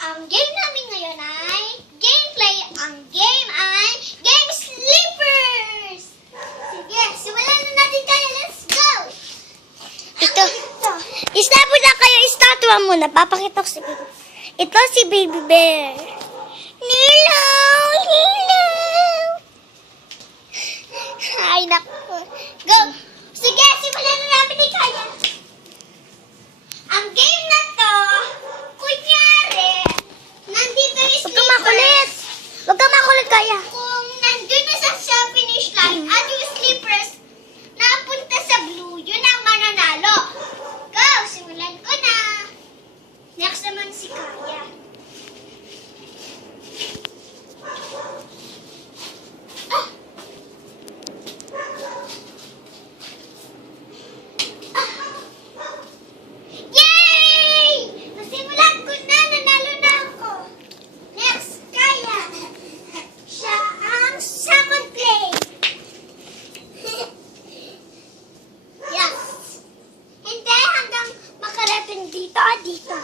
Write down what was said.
Ang game namin ngayon ay gameplay. Ang game ay Game Sleepers! Sige, simulan na natin tayo. Let's go! Ito. Stop na kayo. Statua muna. Papakita ko si Baby. Ito si Baby Bear. Nilo! Nilo! Ay, naku. Go! Sige, simulan na namin ni Kaya. Ang game na to, kunyari, nandito yung Huwag ka makulit. Huwag ka makulit, Kaya. Kung nandun na sa finish line at yung sleepers napunta sa blue, yun ang mananalo. Go! Simulan ko na. Next naman si Kaya. Ah! Yay! Nasimulan ko na. Nanalo na ako. Next, Kaya. Siya ang second place. Yes. Hindi, hanggang makarating dito. Dito.